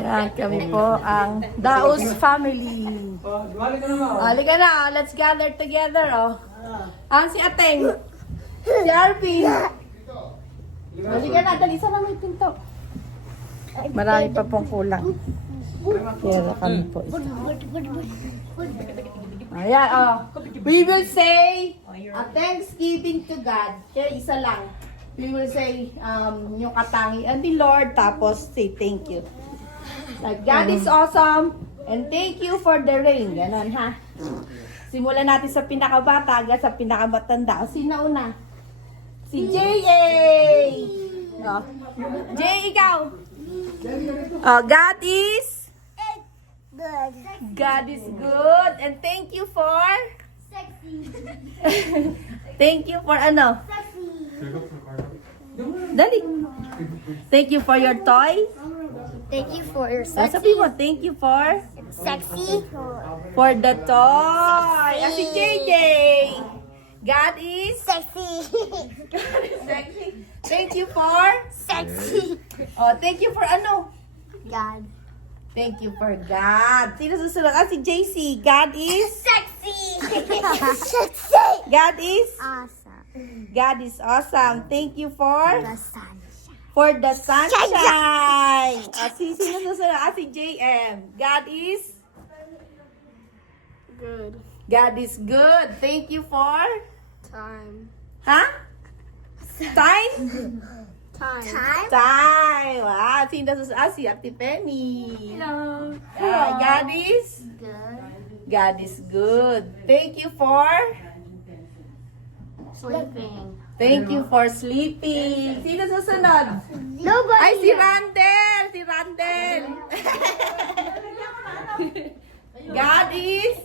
Yan, kami po ang Daos family. Halika na, let's gather together, oh. Si Ateng. Si Arvin. Halika na, dali sa may pinto. Marami pa pong kulang. Kaya kami po. Ayan, oh. We will say a thanksgiving to God. Kaya isa lang. We will say yung katangian ni Lord, tapos say thank you. Like, God is awesome, and thank you for the rain. Ganon, ha? Simulan natin sa pinakabata hanggang sa pinakamatanda. O, sino una? Si J.A. Oh. J, ikaw. Oh, God is? Good. God is good, and thank you for? Sexy. Thank you for ano? Sexy. Dali. Thank you for your toy. Thank you for your Sabi mo, thank you for? sexy. For the toy. Si JJ. God is? Sexy. God is sexy. Thank you for? Sexy. Oh, thank you for ano? God. Thank you for God. Sino susunod? Si JC. God is? Sexy. Sexy. God is? Awesome. God is awesome. Thank you for? The sunshine. For the sunshine. Sino susunod? Si JM. God is? Good. God is good. Thank you for? Time. Ha? Time? Time. Time. Sino susunod? Si Ate Penny. Hello. God is? Good. God is good. Thank you for? Sleeping. Thank you for sleeping. Sino susunod? Nobody. Ay, si Randel! Si Randel! God is?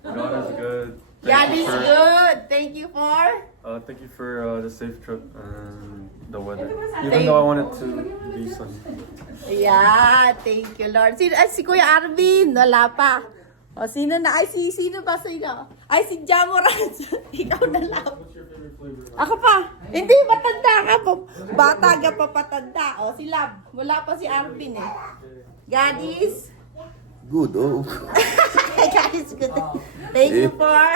God is good. God is good. Thank you for? Thank you for the safe trip and the weather. Even though I wanted to be sunny. Yeah, thank you, Lord. Si Kuya Arvin, wala pa. O, sino na? Sino ba sino? Ay, si Jamoran. Ikaw na lang. Ako pa. Hindi, matanda ka pa. Bata ka pa patanda. O, si Lab. Wala pa si Arvin eh. God is? Good, oh. God is good. Thank you for?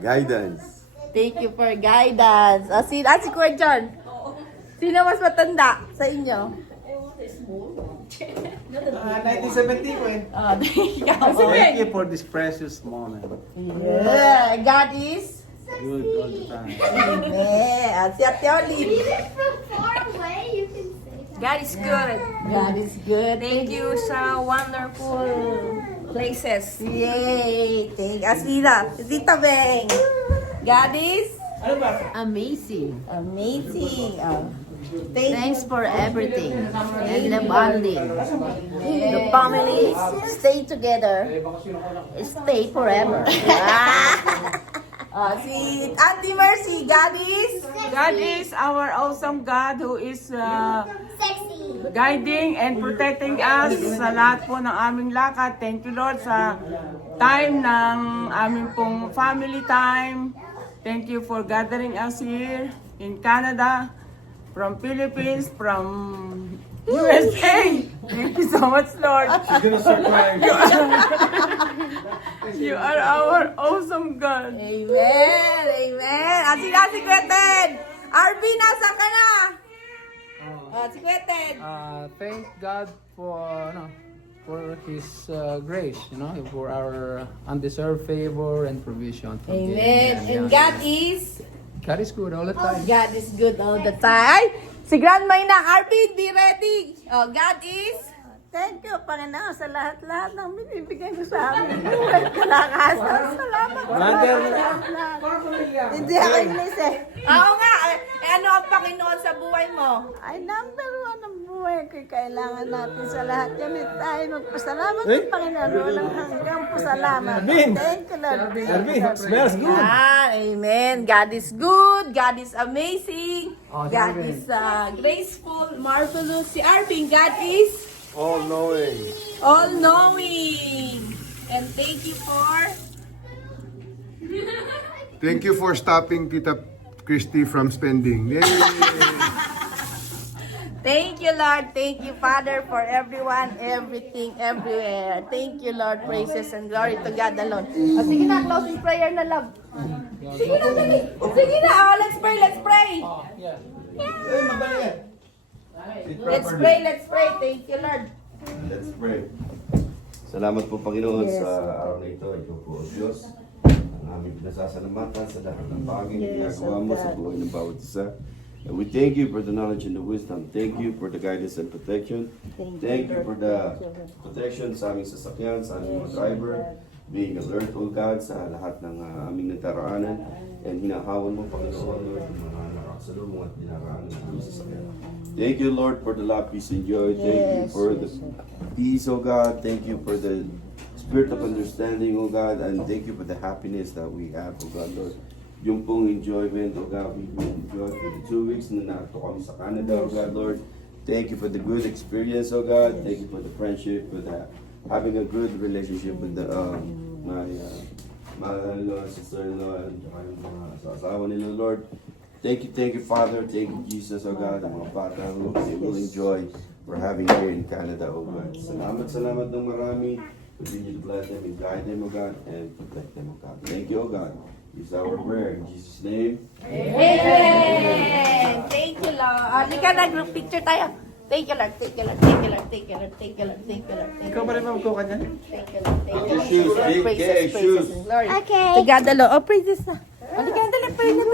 Guidance. Thank you for guidance. Si Kuya John. Sino mas matanda sa inyo? 1970 ko eh. Ikaw. Thank you for this precious moment. Yeah. God is? Good all the time. Yeah. Si Ate Olive. From far away, you can say that. God is good. God is good. Thank you sa wonderful places. Yay. Thank Asira. Si Tita Beng. God is? Amazing. Amazing. Oh. Thank Thanks for everything. And the bonding. The family stay together. Stay forever. Si Auntie Mercy, God is? God is our awesome God who is Sexy. guiding and protecting us sa lahat po ng aming lakad. Thank you Lord sa time ng aming pong family time. Thank you for gathering us here in Canada, from Philippines, from USA. Thank you so much Lord. She's gonna start crying. You are our awesome God. Amen. Amen. Si Kweten. Arvin, nasan ka na? Si Kweten. Thank God for His grace, for our undeserved favor and provision. from Him. Amen. And God is? God is good all the time. God is good all the time. Ay, si Grandma na, Arvin, be ready. God is? Thank you, Panginoon, sa lahat-lahat ng binibigay mo sa amin. Buhay, kalakasan. Salamat. Hindi ako English eh. Oo nga. Ano ang Panginoon sa buhay mo? Ay, number one ang buhay ko. Kailangan natin sa lahat yan. Tayo magpasalamat ng Panginoon. Walang hanggang pasalamat. Thank you, Lord. Smells good. Amen. God is good. God is amazing. God is graceful, marvelous. Si Arvin, God is All-knowing. all-knowing. And thank you for... Thank you for stopping Tita Christy from spending. Yay! Thank you, Lord. Thank you, Father, for everyone, everything, everywhere. Thank you, Lord. Praises and glory to God alone. O, sige na, closing prayer na, love. Sige na, dali. Sige na. Oh, let's pray, let's pray. Let's pray, let's pray. Thank you, Lord. Let's pray. Salamat po, Panginoon, sa araw na ito. Ikaw po, O Diyos. Ang aming pinasasalamatan sa lahat ng bagay na ginagawa mo sa buhay ng bawat isa. And we thank you for the knowledge and the wisdom. Thank you for the guidance and protection. Thank you for the protection sa aming sasakyan, sa aming mga driver. Being alert, O God, sa lahat ng aming nagdaraanan. And hinahawan mo, Panginoon, Lord, yung mga nakakasalubong at dinaraanan ng aming sasakyan. Thank you, Lord, for the love, peace, and joy. Thank you for the peace, O God. Thank you for the spirit of understanding, O God. And thank you for the happiness that we have, O God, Lord. Yung pong enjoyment, O God, we enjoyed for the 2 weeks na narito kami sa Canada, O God, Lord. Thank you for the good experience, O God. Thank you for the friendship, for the having a good relationship with the my mother-in-law, sister-in-law, and yung mga asawa nila, Lord. Thank you, Father. Thank you, Jesus, O God, ang mga bata who they will enjoy for having here in Canada, O God. Salamat ng marami. Continue to bless them and guide them, O God, and protect them, O God. Thank you, O God. It's our prayer in Jesus' name. Amen. Thank you, Lord. Halika na, group picture tayo. Thank you, Lord. Thank you, Lord. Thank you, Lord. Thank you, Lord. Thank you, Lord. Thank you, Lord. Thank you, Ikaw ba rin magkuha dyan? Thank you, Lord. Thank you, Lord. Shoes, big Praises, K, praises, shoes. and glory. Okay. To God alone. Oh, praises na. Halika na, dali, praise na tayo.